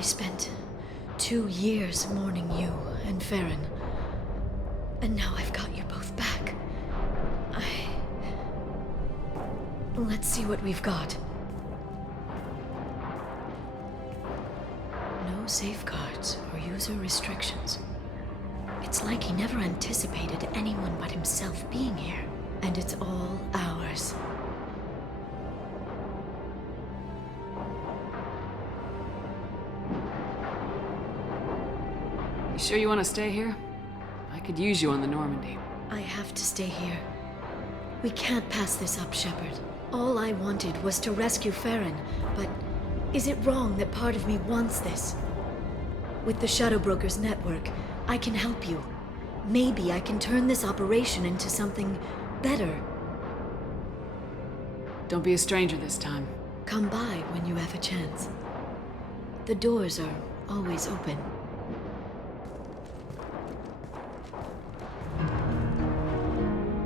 I spent 2 years mourning you and Farron. And now I've got you both back. Let's see what we've got. No safeguards or user restrictions. It's like he never anticipated anyone but himself being here. And it's all ours. You sure you want to stay here? I could use you on the Normandy. I have to stay here. We can't pass this up, Shepard. All I wanted was to rescue Farron, but is it wrong that part of me wants this? With the Shadow Brokers network, I can help you. Maybe I can turn this operation into something better. Don't be a stranger this time. Come by when you have a chance. The doors are always open.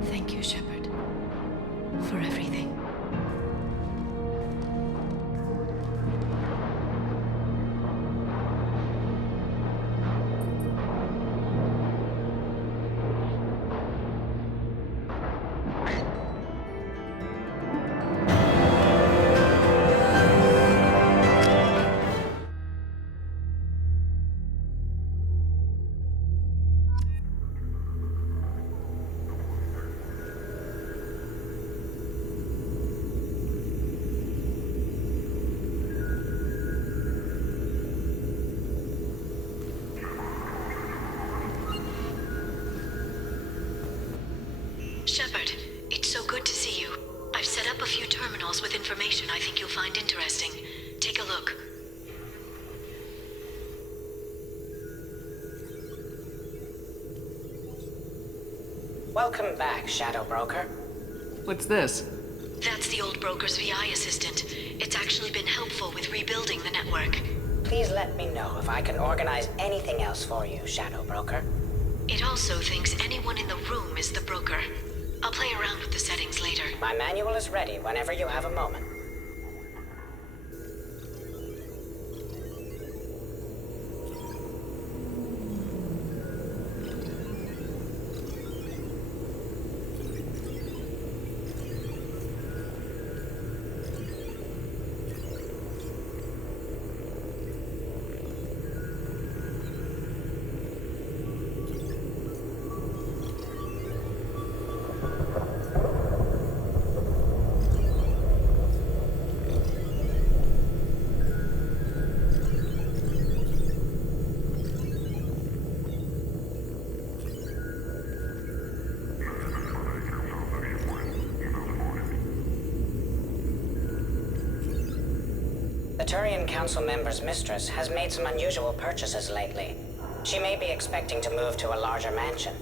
Thank you, Shepard, for everything. Shepard, it's so good to see you. I've set up a few terminals with information I think you'll find interesting. Take a look. Welcome back, Shadow Broker. What's this? That's the old broker's VI assistant. It's actually been helpful with rebuilding the network. Please let me know if I can organize anything else for you, Shadow Broker. It also thinks anyone in the room is the broker. I'll play around with the settings later. My manual is ready whenever you have a moment. The Turian Council member's mistress has made some unusual purchases lately. She may be expecting to move to a larger mansion.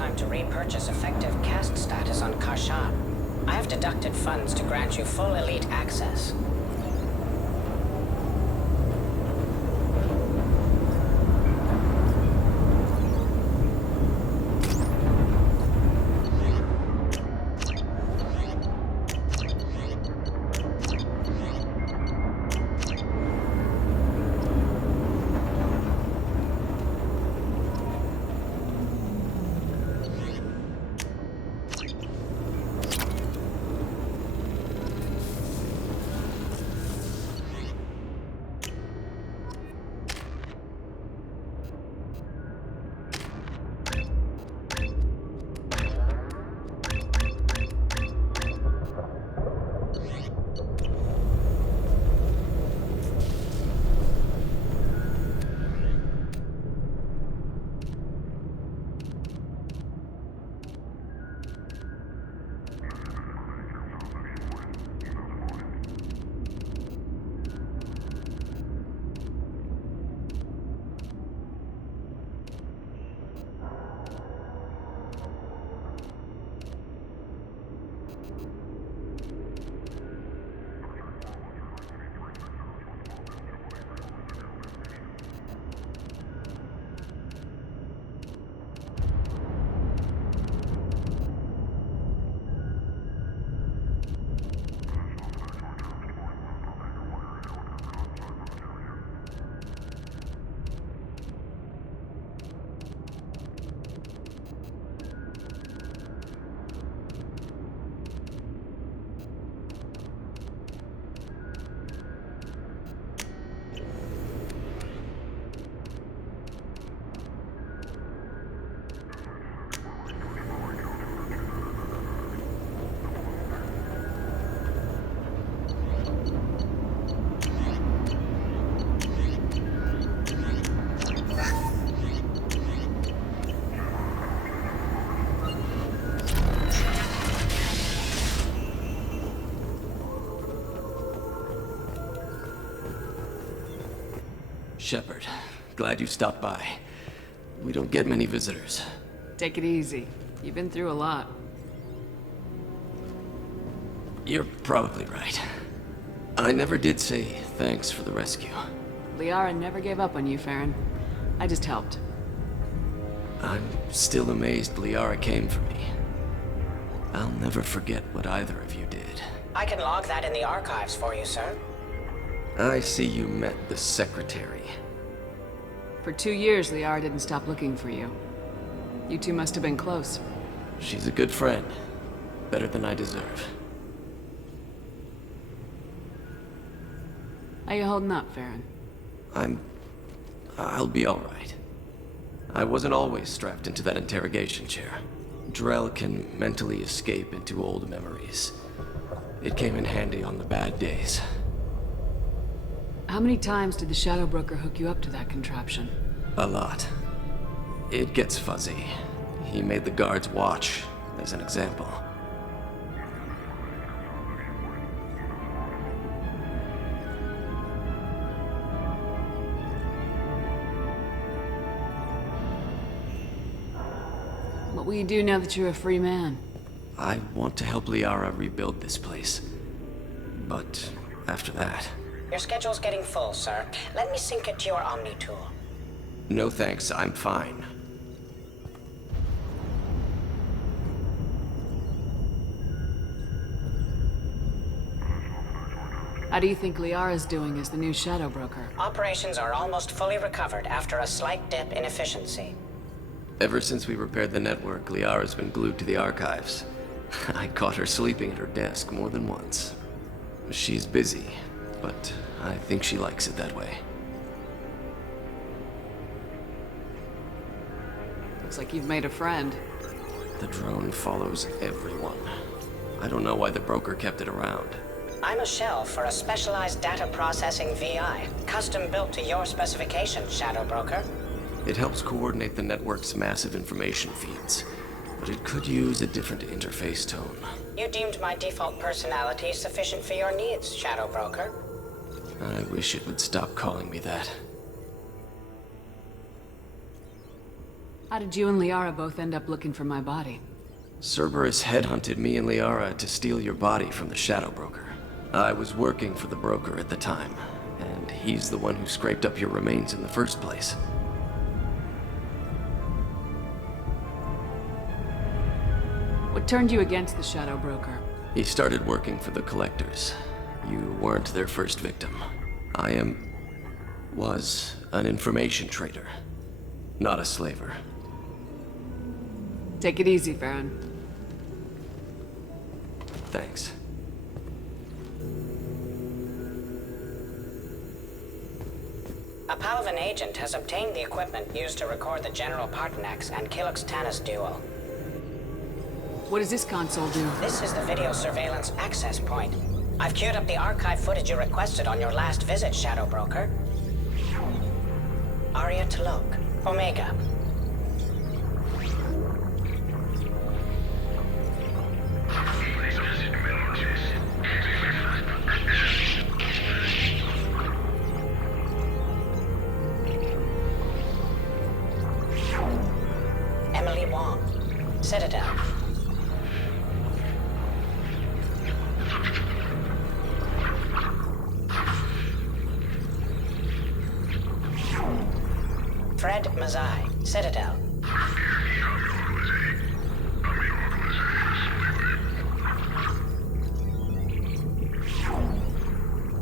time to repurchase effective caste status on Karshan. I have deducted funds to grant you full elite access. Shepard, glad you stopped by. We don't get many visitors. Take it easy. You've been through a lot. You're probably right. I never did say thanks for the rescue. Liara never gave up on you, Farron. I just helped. I'm still amazed Liara came for me. I'll never forget what either of you did. I can log that in the archives for you, sir. I see you met the Secretary. For 2 years, Liara didn't stop looking for you. You two must have been close. She's a good friend. Better than I deserve. How you holding up, Farron? I'll be alright. I wasn't always strapped into that interrogation chair. Drell can mentally escape into old memories. It came in handy on the bad days. How many times did the Shadow Broker hook you up to that contraption? A lot. It gets fuzzy. He made the guards watch, as an example. What will you do now that you're a free man? I want to help Liara rebuild this place. But after that... Your schedule's getting full, sir. Let me sync it to your Omni tool. No thanks, I'm fine. How do you think Liara's doing as the new Shadow Broker? Operations are almost fully recovered after a slight dip in efficiency. Ever since we repaired the network, Liara's been glued to the archives. I caught her sleeping at her desk more than once. She's busy, but I think she likes it that way. Looks like you've made a friend. The drone follows everyone. I don't know why the broker kept it around. I'm a shell for a specialized data processing VI, custom built to your specifications, Shadow Broker. It helps coordinate the network's massive information feeds, but it could use a different interface tone. You deemed my default personality sufficient for your needs, Shadow Broker. I wish it would stop calling me that. How did you and Liara both end up looking for my body? Cerberus headhunted me and Liara to steal your body from the Shadow Broker. I was working for the broker at the time, and he's the one who scraped up your remains in the first place. What turned you against the Shadow Broker? He started working for the Collectors. You weren't their first victim. Was an information trader, not a slaver. Take it easy, Farron. Thanks. A Palvan agent has obtained the equipment used to record the General Partonax and Kilix Tanis duel. What does this console do? This is the video surveillance access point. I've queued up the archive footage you requested on your last visit, Shadow Broker. Arya T'Loak, Omega. Emily Wong, Citadel. Fred Mazai, Citadel.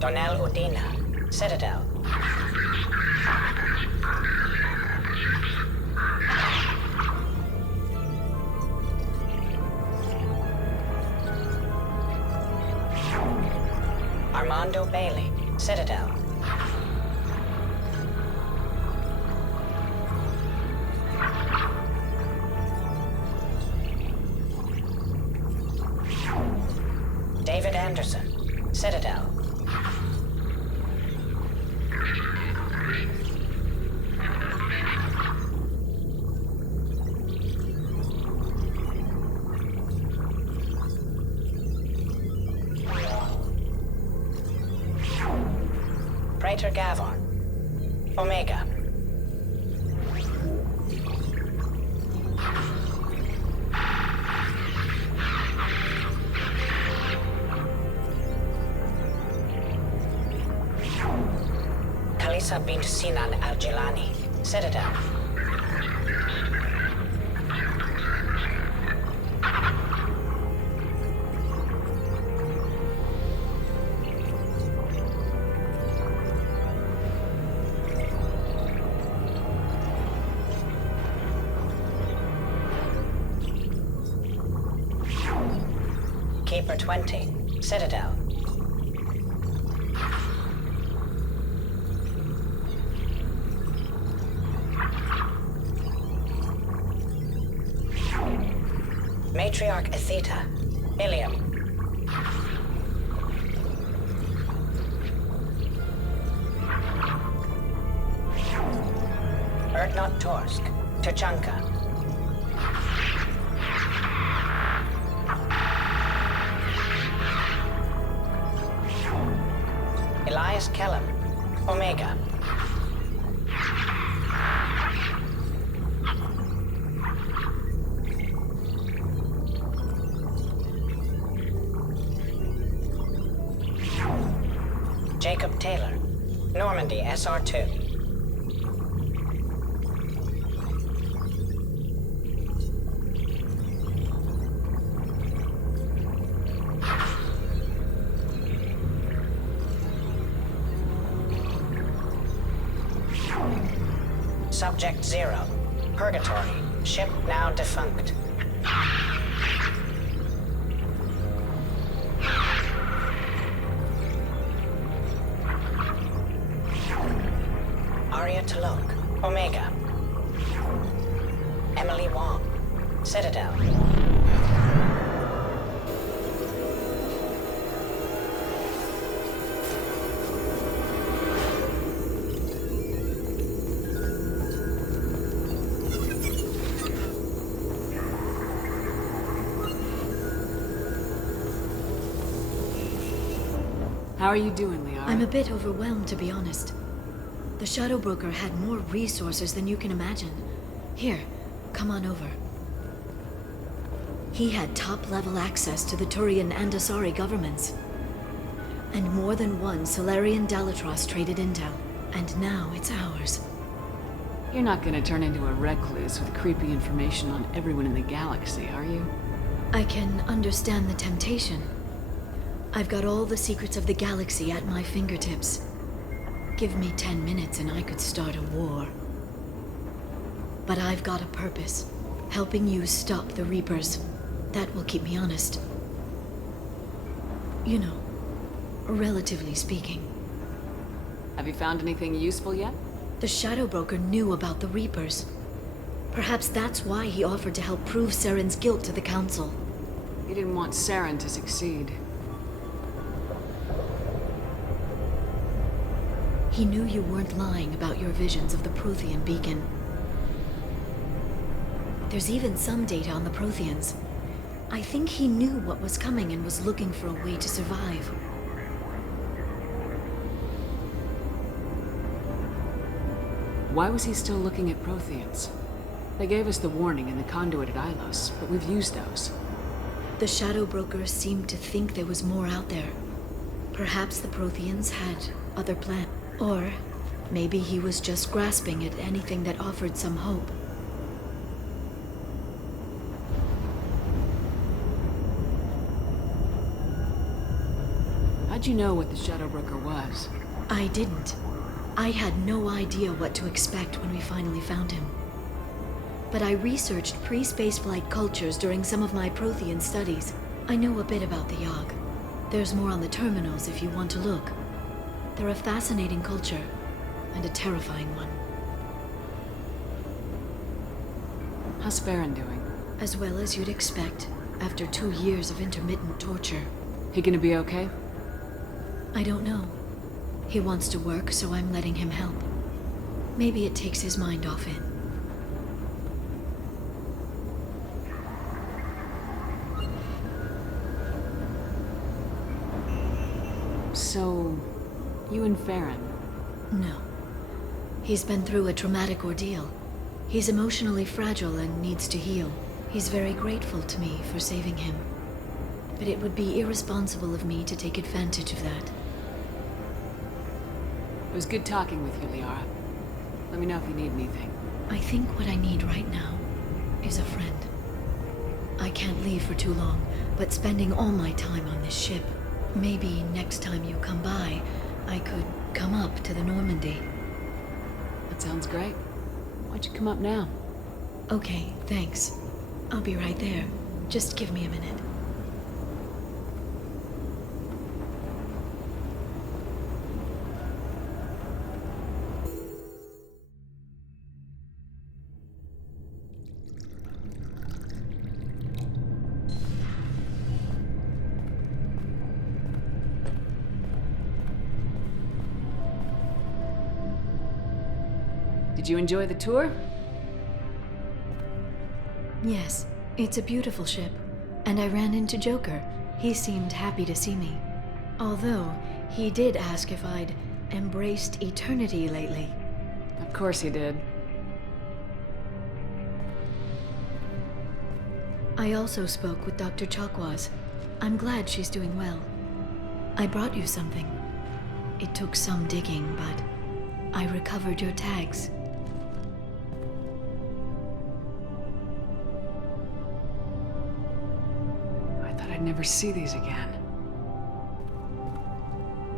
Donnell Udina, Citadel. Armando Bailey, Citadel. David Anderson, Citadel. Praetor Gavon, Omega. Khalisa bint Sinan Al-Jilani, Citadel. Keeper 20, Citadel. Matriarch Atheta, Ilium. Erdnot Torsk, Tuchanka. Elias Kellum, Omega. Jacob Taylor, Normandy SR2. Subject 0, Purgatory, ship now defunct. Arya T'Loak, Omega. Emily Wong, Citadel. How are you doing, Liara? I'm a bit overwhelmed, to be honest. The Shadow Broker had more resources than you can imagine. Here, Come on over. He had top-level access to the Turian and Asari governments. And more than one Solarian Dalatross traded intel. And now it's ours. You're not gonna turn into a recluse with creepy information on everyone in the galaxy, are you? I can understand the temptation. I've got all the secrets of the galaxy at my fingertips. Give me 10 minutes and I could start a war. But I've got a purpose. Helping you stop the Reapers. That will keep me honest. You know, relatively speaking. Have you found anything useful yet? The Shadow Broker knew about the Reapers. Perhaps that's why he offered to help prove Saren's guilt to the Council. He didn't want Saren to succeed. He knew you weren't lying about your visions of the Prothean beacon. There's even some data on the Protheans. I think he knew what was coming and was looking for a way to survive. Why was he still looking at Protheans? They gave us the warning in the conduit at Ilos, but we've used those. The Shadow Broker seemed to think there was more out there. Perhaps the Protheans had other plans. Or maybe he was just grasping at anything that offered some hope. How'd you know what the Shadow Broker was? I didn't. I had no idea what to expect when we finally found him. But I researched pre-spaceflight cultures during some of my Prothean studies. I know a bit about the Yogg. There's more on the terminals if you want to look. They're a fascinating culture, and a terrifying one. How's Farron doing? As well as you'd expect, after 2 years of intermittent torture. He gonna be okay? I don't know. He wants to work, so I'm letting him help. Maybe it takes his mind off it. So, you and Farron? No. He's been through a traumatic ordeal. He's emotionally fragile and needs to heal. He's very grateful to me for saving him. But it would be irresponsible of me to take advantage of that. It was good talking with you, Liara. Let me know if you need anything. I think what I need right now is a friend. I can't leave for too long, but spending all my time on this ship. Maybe next time you come by, I could come up to the Normandy. That sounds great. Why'd you come up now? Okay, thanks. I'll be right there. Just give me a minute. Did you enjoy the tour? Yes, it's a beautiful ship. And I ran into Joker. He seemed happy to see me. Although, he did ask if I'd embraced eternity lately. Of course he did. I also spoke with Dr. Chakwas. I'm glad she's doing well. I brought you something. It took some digging, but I recovered your tags. I'd never see these again.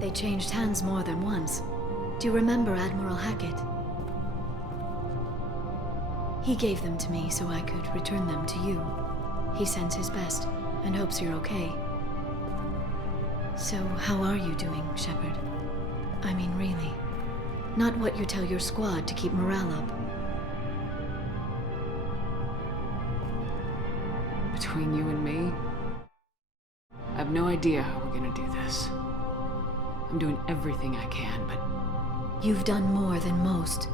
They changed hands more than once. Do you remember Admiral Hackett? He gave them to me so I could return them to you. He sends his best and hopes you're okay. So, how are you doing, Shepard? I mean, really. Not what you tell your squad to keep morale up. Between you and me, I have no idea how we're gonna do this. I'm doing everything I can, but... You've done more than most.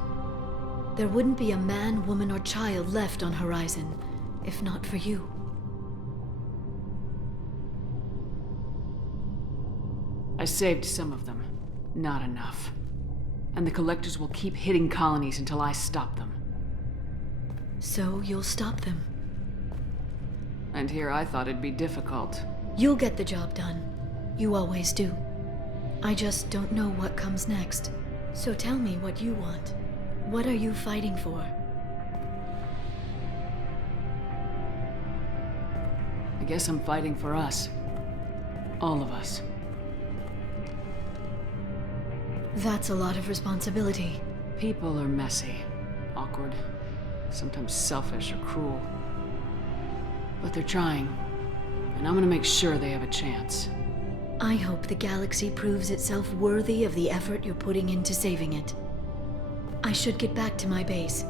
There wouldn't be a man, woman, or child left on Horizon, if not for you. I saved some of them. Not enough. And the Collectors will keep hitting colonies until I stop them. So you'll stop them. And here I thought it'd be difficult. You'll get the job done. You always do. I just don't know what comes next. So tell me what you want. What are you fighting for? I guess I'm fighting for us. All of us. That's a lot of responsibility. People are messy, awkward, sometimes selfish or cruel. But they're trying, and I'm gonna make sure they have a chance. I hope the galaxy proves itself worthy of the effort you're putting into saving it. I should get back to my base,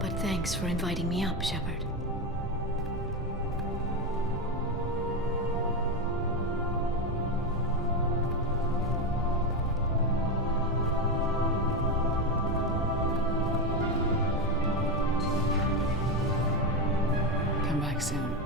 but thanks for inviting me up, Shepard. Come back soon.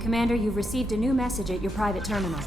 Commander, you've received a new message at your private terminal.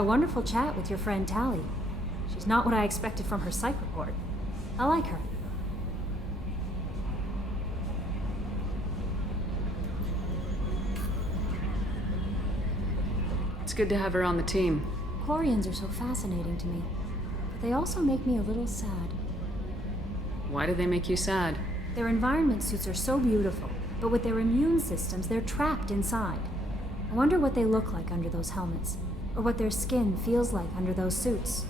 a wonderful chat with your friend Tally. She's not what I expected from her psych report. I like her. It's good to have her on the team. Quarians are so fascinating to me, but they also make me a little sad. Why do they make you sad? Their environment suits are so beautiful, but with their immune systems, they're trapped inside. I wonder what they look like under those helmets, or what their skin feels like under those suits.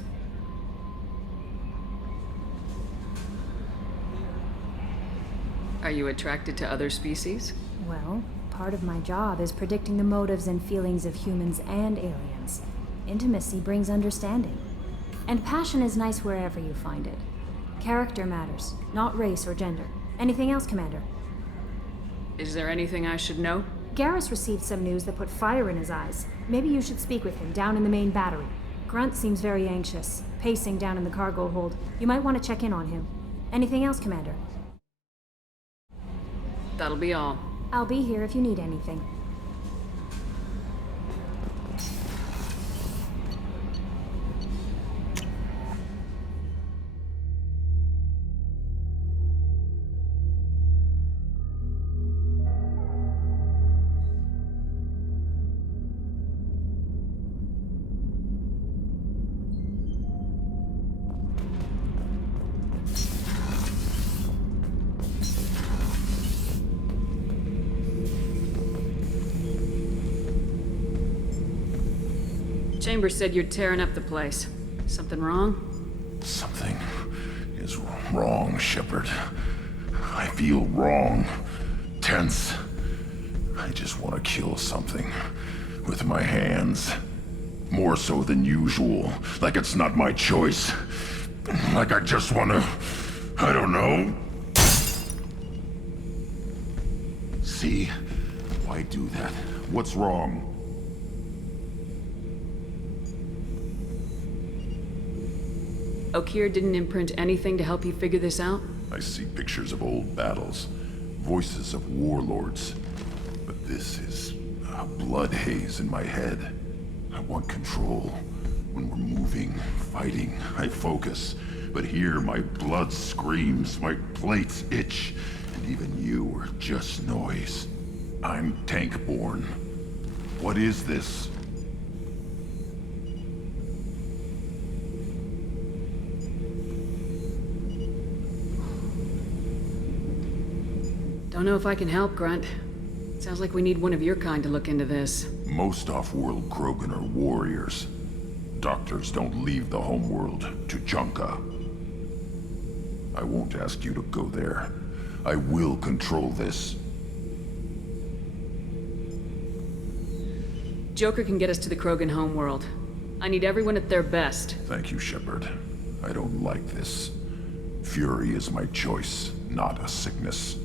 Are you attracted to other species? Well, part of my job is predicting the motives and feelings of humans and aliens. Intimacy brings understanding. And passion is nice wherever you find it. Character matters, not race or gender. Anything else, Commander? Is there anything I should know? Garrus received some news that put fire in his eyes. Maybe you should speak with him down in the main battery. Grunt seems very anxious, pacing down in the cargo hold. You might want to check in on him. Anything else, Commander? That'll be all. I'll be here if you need anything. Chambers said you're tearing up the place. Something wrong? Something is wrong, Shepard. I feel wrong. Tense. I just want to kill something. With my hands. More so than usual. Like it's not my choice. Like I just want to... I don't know. See? Why do that? What's wrong? Okeer didn't imprint anything to help you figure this out? I see pictures of old battles. Voices of warlords. But this is a blood haze in my head. I want control. When we're moving, fighting, I focus. But here, my blood screams, my plates itch, and even you are just noise. I'm tank-born. What is this? Don't know if I can help, Grunt. Sounds like we need one of your kind to look into this. Most off-world Krogan are warriors. Doctors don't leave the homeworld to Junka. I won't ask you to go there. I will control this. Joker can get us to the Krogan homeworld. I need everyone at their best. Thank you, Shepard. I don't like this. Fury is my choice, not a sickness.